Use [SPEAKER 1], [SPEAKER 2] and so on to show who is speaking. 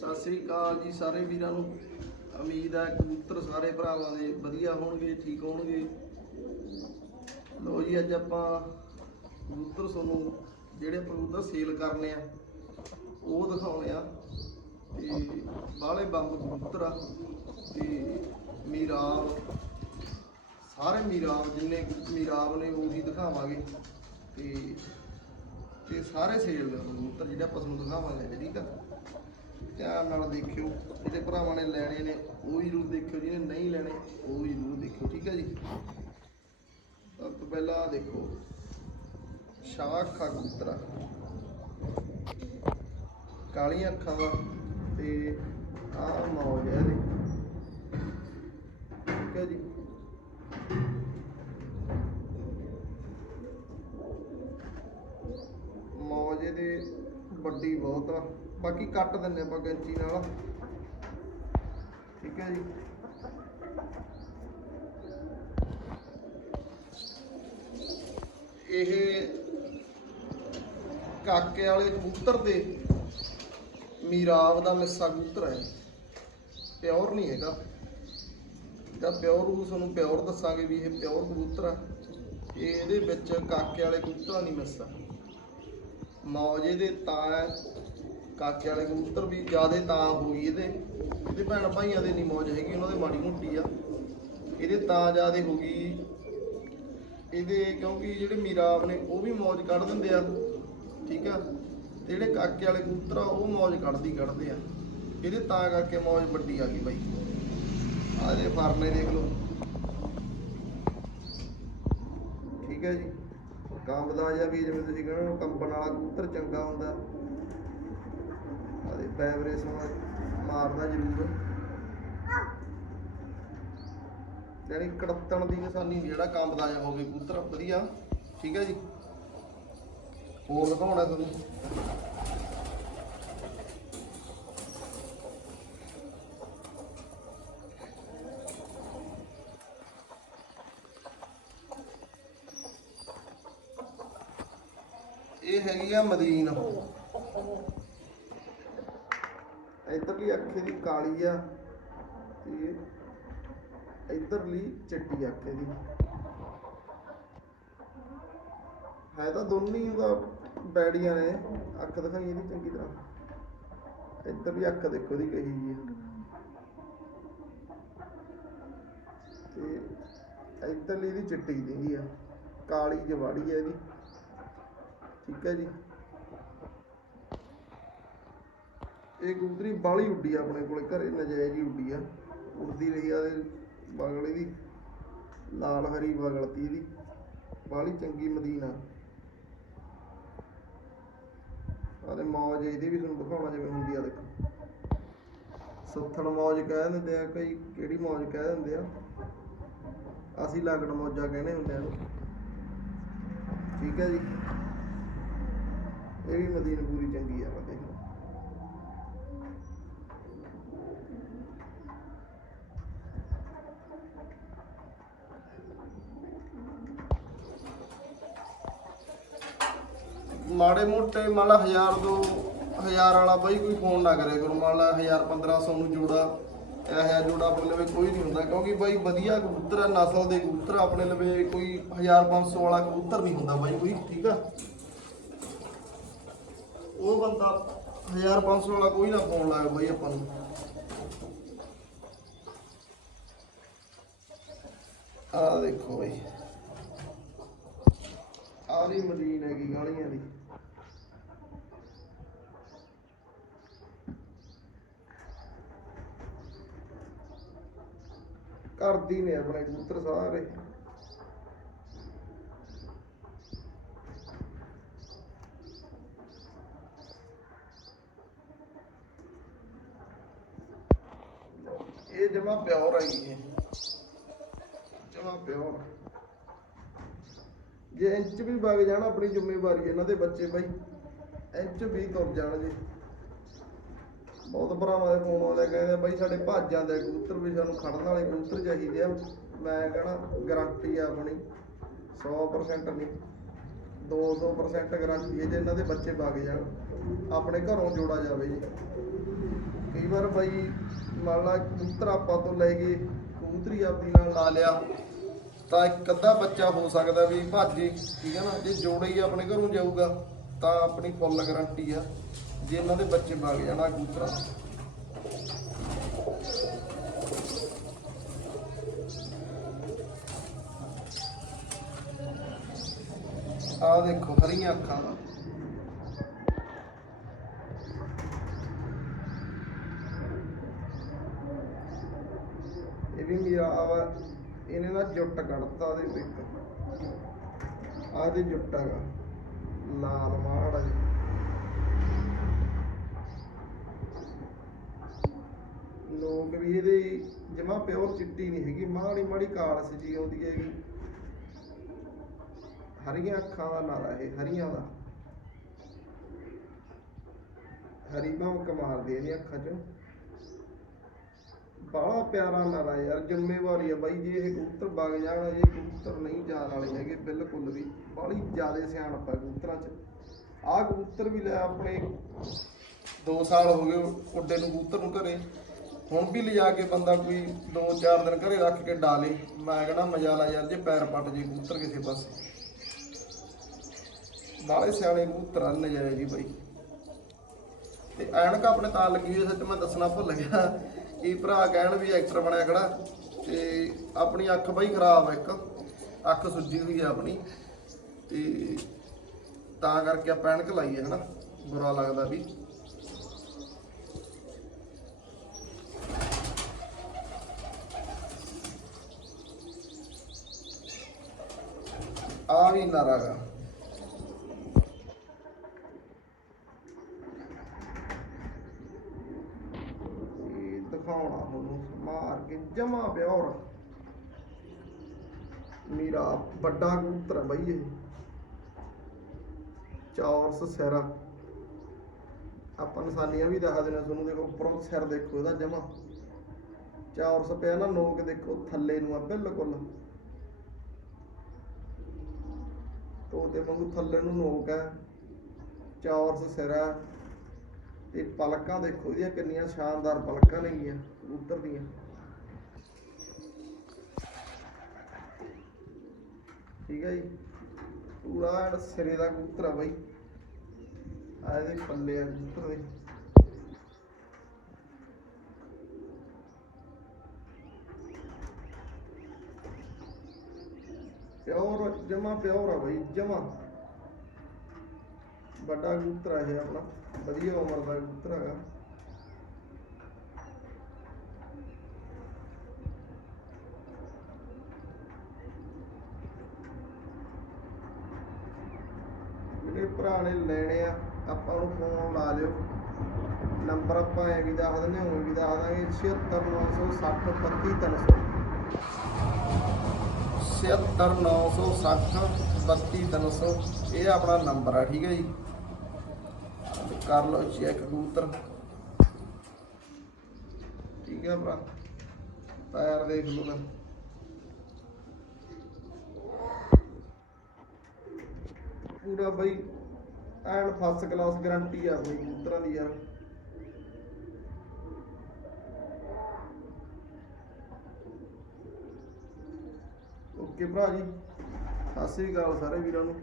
[SPEAKER 1] ਸਤਿ ਸ੍ਰੀ ਅਕਾਲ ਜੀ ਸਾਰੇ ਵੀਰਾਂ ਨੂੰ। ਉਮੀਦ ਹੈ ਕਬੂਤਰ ਸਾਰੇ ਭਰਾਵਾਂ ਦੇ ਵਧੀਆ ਹੋਣਗੇ, ਠੀਕ ਹੋਣਗੇ। ਲੋ ਜੀ, ਅੱਜ ਆਪਾਂ ਕਬੂਤਰ ਤੁਹਾਨੂੰ ਜਿਹੜੇ ਆਪਾਂ ਕਬੂਤਰ ਸੇਲ ਕਰਨੇ ਆ, ਉਹ ਦਿਖਾਉਣੇ ਆ। ਤੇ ਬਾਹਲੇ ਬੰਬ ਕਬੂਤਰ ਆ, ਤੇ ਮੀਰਾਬ, ਸਾਰੇ ਮੀਰਾਬ, ਜਿੰਨੇ ਮੀਰਾਬ ਨੇ ਉਹੀ ਦਿਖਾਵਾਂਗੇ। ਤੇ ਤੇ ਸਾਰੇ ਸੇਲ ਦੇ ਕਬੂਤਰ ਜਿਹੜੇ ਆਪਾਂ ਤੁਹਾਨੂੰ ਦਿਖਾਵਾਂਗੇ, ਠੀਕ ਆ? ਧਿਆਨ ਨਾਲ ਦੇਖਿਓ ਜਿਹੜੇ ਭਰਾਵਾਂ ਨੇ ਲੈਣੇ ਨੇ, ਉਹ ਵੀ ਜ਼ਰੂਰ ਦੇਖਿਓ, ਜਿਹਨੇ ਨਹੀਂ ਲੈਣੇ, ਉਹ ਵੀ ਜ਼ਰੂਰ ਦੇਖਿਓ, ਠੀਕ ਹੈ ਜੀ? ਸਭ ਤੋਂ ਪਹਿਲਾਂ ਦੇਖੋ ਸ਼ਾਖਾ ਕਬੂਤਰਾ ਕਾਲੀਆਂ ਅੱਖਾਂ ਦਾ ਤੇ ਆਹ ਮੌਜ ਹੈ ਇਹਦੇ। ਠੀਕ ਹੈ ਜੀ? ਮੌਜ ਇਹਦੇ ਵੱਡੀ ਬਹੁਤ ਆ। ਬਾਕੀ ਕੱਟ ਦਿੰਨੇ ਆਪਾਂ ਗੈਂਚੀ ਨਾਲ। ਠੀਕ ਹੈ ਜੀ। ਇਹ ਕਾਕੇ ਵਾਲੇ ਕਬੂਤਰ ਦੇ ਮੀਰਾਬ ਦਾ ਮਿੱਸਾ ਕਬੂਤਰ ਹੈ। ਪਿਓਰ ਨਹੀਂ ਹੈਗਾ। ਜਿਹੜਾ ਪਿਓਰ ਉਹ ਤੁਹਾਨੂੰ ਪਿਓਰ ਦੱਸਾਂਗੇ ਵੀ ਇਹ ਪਿਓਰ ਕਬੂਤਰ ਆ। ਇਹ ਇਹਦੇ ਵਿੱਚ ਕਾਕੇ ਵਾਲੇ ਕਬੂਤਰਾਂ ਨਹੀਂ ਮਿੱਸਾ। ਮੌਜੇ ਦੇ ਤਾਂ ਹੈ। ਕਾਕੇ ਵਾਲੇ ਕਬੂਤਰ ਵੀ ਜਿਆਦੇ ਤਾਂ ਹੋਈ ਇਹਦੇ। ਇਹਦੇ ਭੈਣ ਭਾਈਆਂ ਦੇ ਨਹੀਂ ਮੌਜ ਹੈਗੀ, ਉਹਨਾਂ ਦੇ ਮਾੜੀ ਮੋਟੀ ਆ। ਇਹਦੇ ਤਾਂ ਜਿਆਦੇ ਹੋ ਗਈ। ਇਹਦੇ ਕਿਉਂਕਿ ਜਿਹੜੇ ਮੀਰਾਬ ਨੇ ਉਹ ਵੀ ਮੌਜ ਕੱਢ ਦਿੰਦੇ ਆ। ਠੀਕ ਆ? ਤੇ ਜਿਹੜੇ ਕਾਕੇ ਵਾਲੇ ਕਬੂਤਰ ਆ, ਉਹ ਮੌਜ ਕੱਢਦੀ ਕੱਢਦੇ ਆ। ਇਹਦੇ ਤਾਂ ਕਰਕੇ ਮੌਜ ਵੱਡੀ ਆ ਗਈ ਬਾਈ। ਆਹ ਦੇ ਫਰਨੇ ਦੇਖ ਲਓ। ਠੀਕ ਹੈ ਜੀ। ਕੰਬਦਾ ਜਾਂ ਵੀ ਜਿਵੇਂ ਤੁਸੀਂ ਕਹਿੰਦੇ ਹੋ, ਕੰਬਣ ਵਾਲਾ ਕਬੂਤਰ ਚੰਗਾ ਹੁੰਦਾ। ਆਦੇ ਮਾਰਦਾ ਜ਼ਰੂਰ। ਯਾਨੀ ਕੜਤਣ ਦੀ ਨਿਸ਼ਾਨੀ ਨਹੀਂ ਜਿਹੜਾ ਕੰਬਦਾ ਜਾਂ ਹੋਵੇ ਕਬੂਤਰ, ਵਧੀਆ। ਠੀਕ ਹੈ ਜੀ? ਹੋਰ ਦਿਖਾਉਣਾ ਤੁਹਾਨੂੰ? ਇਹ ਹੈਗੀ ਆ ਮਦੀਨ। ਇਧਰਲੀ ਅੱਖੇ ਦੀ ਕਾਲੀ ਆ ਤੇ ਇਧਰਲੀ ਚਿੱਟੀ ਅੱਖ ਇਹਦੀ ਹੈ ਤਾਂ ਦੋਨੇ ਹੀ ਬੈੜੀਆਂ ਨੇ, ਅੱਖ ਦਿਖਾਈ ਇਹਦੀ ਚੰਗੀ ਤਰ੍ਹਾਂ। ਇੱਧਰ ਵੀ ਅੱਖ ਦੇਖੋ ਦੀ ਕਹੀ ਜੀ ਆ। ਤੇ ਇੱਧਰਲੀ ਇਹਦੀ ਚਿੱਟੀ ਦੀ ਆ, ਕਾਲੀ ਜਵਾੜੀ ਆ ਇਹਦੀ। ਠੀਕ ਹੈ ਜੀ। ਇਹ ਕਬੂਤਰੀ ਬਾਲੀ ਉੱਡੀ ਆ ਆਪਣੇ ਕੋਲੇ, ਘਰੇ ਨਜਾਇਜ਼ ਹੀ ਉੱਡੀ ਆ। ਉੜਦੀ ਰਹੀ ਆ ਤੇ ਬਗਲ ਇਹਦੀ, ਲਾਲ ਹਰੀ ਬਗਲ ਇਹਦੀ। ਬਾਲੀ ਚੰਗੀ ਮਦੀਨਾ ਆਲੇ ਮੌਜ ਇਹਦੀ ਵੀ ਤੁਹਾਨੂੰ ਦਿਖਾਉਣਾ ਜਿਵੇਂ ਹੁੰਦੀ ਆ, ਦੇਖੋ। ਸੁੱਥਣ ਮੌਜ ਕਹਿ ਦਿੰਦੇ ਆ, ਕਈ ਕਿਹੜੀ ਮੌਜ ਕਹਿ ਦਿੰਦੇ ਆ। ਅਸੀਂ ਲਾਗਣ ਮੌਜਾਂ ਕਹਿੰਦੇ ਹੁੰਦੇ ਆ ਠੀਕ ਹੈ ਜੀ। ਇਹ ਵੀ ਮਦੀਨ ਪੂਰੀ ਚੰਗੀ ਆ ਵਾ ਦੇਖ ਲਓ ਮਾੜੇ ਮੋਟੇ ਮੰਨ ਲਾ 1000 ਦੋ 1000 ਵਾਲਾ ਬਾਈ ਕੋਈ ਫੋਨ ਨਾ ਕਰੇ ਕਰੋ, ਮੰਨ ਲਾ 1000 1500 ਨੂੰ ਜੋੜਾ, ਇਹ ਜੋੜਾ ਆਪਣੇ ਲਵੇ ਕੋਈ ਨਹੀਂ ਹੁੰਦਾ, ਕਿਉਂਕਿ ਬਾਈ ਵਧੀਆ ਕਬੂਤਰ ਆ, ਨਸਲ ਦੇ ਕਬੂਤਰ ਆਪਣੇ ਲਵੇ ਕੋਈ 1500 ਵਾਲਾ ਕਬੂਤਰ ਨਹੀਂ ਹੁੰਦਾ ਬਾਈ ਕੋਈ, ਠੀਕ ਆ? ਉਹ ਬੰਦਾ 1500 ਵਾਲਾ ਕੋਈ ਨਾ ਫੋਨ ਲਾਇਆ ਬਾਈ ਆਪਾਂ ਨੂੰ। ਆ ਦੇਖੋ ਬਾਈ। ਆਹ ਵੀ ਮਦੀਨ ਹੈਗੀ ਗਾਲੀਆਂ ਦੀ। ਕਰਦੀ ਨੇ ਆਪਣੇ ਕਬੂਤਰ ਸਾਰੇ। ਇਹ ਜਮਾ ਪਿਓਰ ਆਈ ਇਹ। ਜਮਾ ਪਿਓਰ। ਜੇ ਇੰਚ ਵੀ ਵਗ ਜਾਣ ਆਪਣੀ ਜ਼ਿੰਮੇਵਾਰੀ ਇਹਨਾਂ ਦੇ ਬੱਚੇ ਬਾਈ, ਇੰਚ ਵੀ ਤੁਰ ਜਾਣ ਜੇ। ਬਹੁਤ ਭਰਾਵਾਂ ਦੇ ਫੋਨ ਆਉਂਦੇ ਕਹਿੰਦੇ ਬਾਈ ਸਾਡੇ ਭੱਜ ਜਾਂਦੇ ਕਬੂਤਰ ਵੀ ਸਾਨੂੰ ਖੜਨ ਵਾਲੇ ਕਬੂਤਰ ਚਾਹੀਦੇ ਆ। ਮੈਂ ਕਹਣਾ ਗਾਰੰਟੀ ਆ ਆਪਣੀ 100% ਨਹੀਂ 200% ਗਾਰੰਟੀ ਹੈ ਜੇ ਇਹਨਾਂ ਦੇ ਬੱਚੇ ਵਗ ਜਾਣ, ਆਪਣੇ ਘਰੋਂ ਜੋੜਾ ਜਾਵੇ ਜੀ। ਕਈ ਵਾਰ ਬਾਈ ਮੰਨ ਲਾ ਕਬੂਤਰ ਆਪਾਂ ਤੋਂ ਲੈ ਗਏ ਕਬੂਤਰੀ ਆਪਦੀ ਨਾਲ ਲਾ ਲਿਆ, ਤਾਂ ਇੱਕ ਅੱਧਾ ਬੱਚਾ ਹੋ ਸਕਦਾ ਵੀ ਭਾਜੀ ਠੀਕ ਹੈ ਨਾ? ਜੇ ਜੋੜਾ ਹੀ ਆਪਣੇ ਘਰੋਂ ਜਾਊਗਾ, ਤਾਂ ਆਪਣੀ ਫੁੱਲ ਗਾਰੰਟੀ ਆ। ਜੇ ਇਹਨਾਂ ਦੇ ਬੱਚੇ ਵਗ ਜਾਣਾ ਕਬੂਤਰਾਂ ਦੇ। ਦੇਖੋ, ਹਰੀਆਂ ਅੱਖਾਂ ਦਾ। ਇਹ ਵੀ ਮੇਰਾ ਆਵਾ ਇਹਨੇ ਨਾ ਜੁੱਟ ਕੱਢਤਾ ਦੇ ਵਿੱਚ। ਆਹ ਤੇ ਜੁੱਟ ਹੈਗਾ। ਲਾਲ ਮਾੜਾ ਜੀ ਲੋਕ ਵੀ ਇਹਦੇ ਜਮਾ ਪਿਓਰ ਚਿੱਟੀ ਨਹੀਂ ਹੈਗੀ, ਮਾੜੀ ਮਾੜੀ ਕਾਲਸ ਜੀ ਆਉਂਦੀ ਹੈਗੀ। ਹਰੀਆਂ ਅੱਖਾਂ ਦਾ ਨਾਰਾ ਇਹ, ਹਰੀਆਂ ਦਾ। ਹਰੀ ਭਮਕ ਇਹਦੀਆਂ ਅੱਖਾਂ 'ਚ। ਬੜਾ ਪਿਆਰਾ ਨਾਰਾ ਯਾਰ, ਜ਼ਿੰਮੇਵਾਰੀ ਆ ਬਾਈ ਜੇ, ਇਹ ਕਬੂਤਰ ਵਗ ਜਾਣ, ਇਹ ਕਬੂਤਰ ਨਹੀਂ ਜਾਣ ਵਾਲੇ ਹੈਗੇ ਬਿਲਕੁਲ ਵੀ। ਬੜੀ ਜ਼ਿਆਦਾ ਸਿਆਣਪ ਆ ਕਬੂਤਰਾਂ 'ਚ। ਆਹ ਕਬੂਤਰ ਵੀ ਲੈ ਆਪਣੇ 2 ਸਾਲ ਹੋ ਗਏ, ਉੱਡੇ ਨੂੰ ਕਬੂਤਰ ਨੂੰ ਘਰੇ। ਹੁਣ ਵੀ ਲਿਜਾ ਕੇ ਬੰਦਾ ਕੋਈ 2-4 ਦਿਨ ਘਰੇ ਰੱਖ ਕੇ ਡਾਲੇ ਮੈਂ ਕਹਿੰਦਾ ਮਜ਼ਾ ਲਾ ਯਾਰ, ਜੇ ਪੈਰ ਪੱਟ ਜੇ ਕਬੂਤਰ ਕਿਸੇ ਪਾਸੇ। ਬਾਲੇ ਸਿਆਣੇ ਕਬੂਤਰ ਆ ਨਜ਼ਾਰੇ ਜੀ ਬਾਈ। ਤੇ ਐਨਕ ਆਪਣੇ ਤਾਂ ਲੱਗੀ ਹੋਈ ਸੱਚ ਮੈਂ ਦੱਸਣਾ ਭੁੱਲ ਗਿਆ। ਕਿ ਭਰਾ ਕਹਿਣ ਵੀ ਐਕਟਰ ਬਣਿਆ ਖੜਾ, ਤੇ ਆਪਣੀ ਅੱਖ ਬਾਈ ਖਰਾਬ ਆ ਇੱਕ। ਅੱਖ ਸੁੱਜੀ ਹੋਈ ਆ ਆਪਣੀ। ਤੇ ਤਾਂ ਕਰਕੇ ਆਪਾਂ ਐਨਕ ਲਾਈ ਹੈ ਹਨਾ? ਬੁਰਾ ਲੱਗਦਾ ਵੀ। ਆ ਵੀ ਨਾਰਾਗਾ ਇਹ ਦਿਖਾਉਣਾ ਤੁਹਾਨੂੰ, ਮਾਰ ਕੇ ਜਮਾ ਪਿਓਰ। ਮੇਰਾ ਵੱਡਾ ਕਬੂਤਰ ਹੈ ਬਾਈ ਇਹ। ਚੌਰਸ ਸਿਰਾ ਆਪਾਂ ਨਿਸ਼ਾਨੀਆਂ ਵੀ ਦਿਖਾ ਦੇਣਾ ਤੁਹਾਨੂੰ, ਦੇਖੋ ਉੱਪਰੋਂ ਸਿਰ ਦੇਖੋ ਇਹਦਾ ਜਮਾ। ਚੌਰਸ ਪਿਆ ਨਾ, ਨੋਕ ਦੇਖੋ, ਥੱਲੇ ਨੂੰ ਆ, ਬਿਲਕੁਲ। ਤੋਤੇ ਵਾਂਗੂ ਥੱਲੇ ਨੂੰ ਨੋਕ ਹੈ। ਚੌਰਸ ਹੈ। ਤੇ ਪਲਕਾਂ ਦੇਖੋ ਇਹਦੀਆਂ ਕਿੰਨੀਆਂ ਸ਼ਾਨਦਾਰ ਪਲਕਾਂ ਨੇਗੀਆਂ ਕਬੂਤਰ ਦੀਆਂ। ਠੀਕ ਹੈ ਜੀ। ਪੂਰਾ ਸਿਰੇ ਦਾ ਕਬੂਤਰ ਆ ਬਾਈ। ਆ ਇਹਦੇ ਪੱਲੇ ਆ ਕਬੂਤਰ ਦੇ। ਪਿਓਰ, ਜਮਾ ਪਿਓਰ ਆ ਬਾਈ, ਜਮਾ। ਵੱਡਾ ਕਬੂਤਰ ਆ ਇਹ ਆਪਣਾ, ਵਧੀਆ ਉਮਰ ਦਾ ਕਬੂਤਰ ਹੈਗਾ। ਜਿਹੜੇ ਭਰਾ ਨੇ ਲੈਣੇ ਆ, ਆਪਾਂ ਨੂੰ ਫੋਨ ਲਾ ਲਿਓ। ਨੰਬਰ ਆਪਾਂ ਐ ਵੀ ਦੱਸ ਦਿੰਦੇ ਹੋਂ ਵੀ ਦੱਸ ਦਾਂਗੇ 76960 32300 76960 32300 ਇਹ ਆਪਣਾ ਨੰਬਰ ਆ, ਠੀਕ ਹੈ ਜੀ। ਕਰ ਲਓ ਚੈੱਕ ਕਬੂਤਰ। ਠੀਕ ਹੈ ਭਰਾ, ਪੈਰ ਦੇਖ ਲਓ ਨਾ ਪੂਰਾ ਬਈ, ਐਨ ਫਸਟ ਕਲਾਸ ਗਾਰੰਟੀ ਆ ਬਈ ਕਬੂਤਰਾਂ ਦੀ ਯਾਰ। ਓਕੇ ਭਰਾ ਜੀ। ਸਤਿ ਸ੍ਰੀ ਅਕਾਲ ਸਾਰੇ ਵੀਰਾਂ ਨੂੰ।